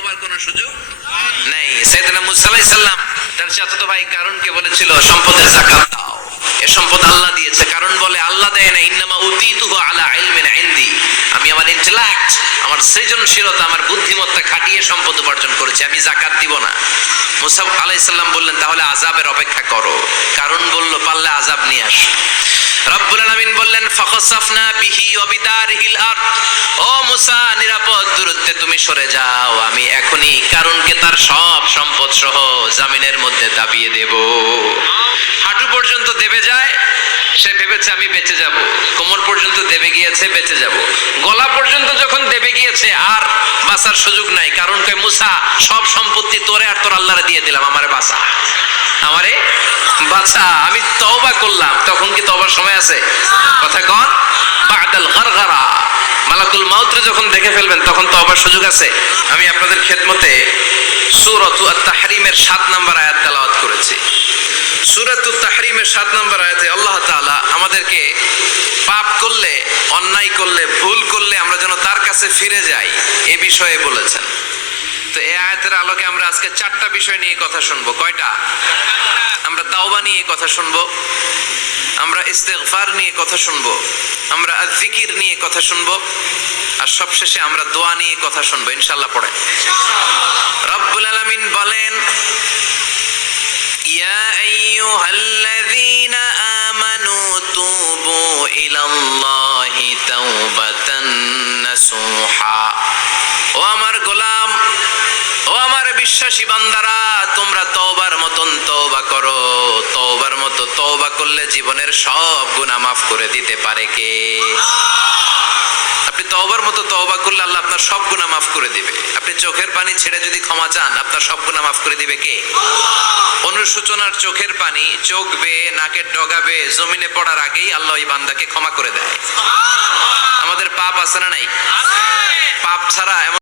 তওবার কোনো সুযোগ নেই। সাইয়েদনা মুসা আলাইহিস সালাম তার চাচাতো ভাই কারণকে বলেছিল সম্পদের যাকাত দাও, এ সম্পদ আল্লাহ দিয়েছে। কারণ বলে আল্লাহ দেয় না, ইন্নামা উতীতুহু আলা ইলমিন ইনদি, আমি আমার ইন্টেলেক্ট, আমার সৃজনশীলতা, আমার বুদ্ধিমত্তা খাটিয়ে সম্পদ উপার্জন করেছি, আমি যাকাত দিব না। মুসা আলাইহিস সালাম বললেন তাহলে আযাবের অপেক্ষা করো। কারণ বলল পারলে আযাব নিয়ে আস। রব্বুল আলামিন বললেন ফাখাসাফনা বিহি ওয়া বিদারিহিল আরদ, ও মুসা নিরাপদ দূরত্বে তুমি সরে যাও, আমি এখনি কারণকে তার সব সম্পদ সহ জমিনের মধ্যে দাবিয়ে দেব। হাঁটু পর্যন্ত দেবে যায়, সে ভেবেছে আমি বেঁচে যাব, কোমর পর্যন্ত দেবে গিয়েছে বেঁচে যাব, গলা পর্যন্ত যখন দেবে গিয়েছে আর বাঁচার সুযোগ নাই। কারণ কই মুসা সব সম্পত্তি তোরে আর তোর আল্লাহরে দিয়ে দিলাম, আমারে বাঁচা, আমারে বাঁচা, আমি তওবা করলাম। তখন কি তওবার সময় আছে? কথা কন, বাদাল গারগারা, মালাকুল মাউত যখন দেখে ফেলবেন তখন তওবার সুযোগ আছে। আমি আপনাদের খেদমতে সূরাতু আত-তাহরীমের 7 নম্বর আয়াত তেলাওয়াত করেছি। সূরাতুত তাহরীমের 7 নম্বর আয়াতে আল্লাহ তাআলা আমাদেরকে পাপ করলে, অন্যায় করলে, ভুল করলে আমরা যেন তার কাছে ফিরে যাই এ বিষয়ে বলেছেন। তো এই আয়াতের আলোকে আমরা আজকে 4টা বিষয় নিয়ে কথা শুনবো। কয়টা? আমরা তাওবা নিয়ে কথা শুনবো, আমরা ইস্তিগফার নিয়ে কথা শুনবো, আমরা আয-যিকির নিয়ে কথা শুনবো, আর সবশেষে আমরা দোয়া নিয়ে কথা শুনবো ইনশাআল্লাহ। পড়েন। রব্বুল আলামিন বলেন, ইয়া আইয়ুহাল্লাযীনা আমানু তুবু ইলাল্লাহি তাওবাতান নাসুহা, ও আমার গোলাম, ও আমার বিশ্বাসী বান্দারা, তোমরা তওবার মতন তওবা করো। তওবার মতো তওবা করলে জীবনের সব গুনাহ মাফ করে দিতে পারে কে? আপনি তওবার মতো তওবা করলে আল্লাহ আপনার সব গুনাহ মাফ করে দিবে। আপনি চোখের পানি ছেড়ে যদি ক্ষমা চান, আপনার সব গুনাহ মাফ করে দিবে কে? অনুশোচনার চোখের পানি চোখ বেয়ে নাকের ডগা বেয়ে জমিনে পড়ার আগেই আল্লাহ ওই বান্দাকে ক্ষমা করে দেয়। আমাদের পাপ আছে না নাই? পাপ ছাড়া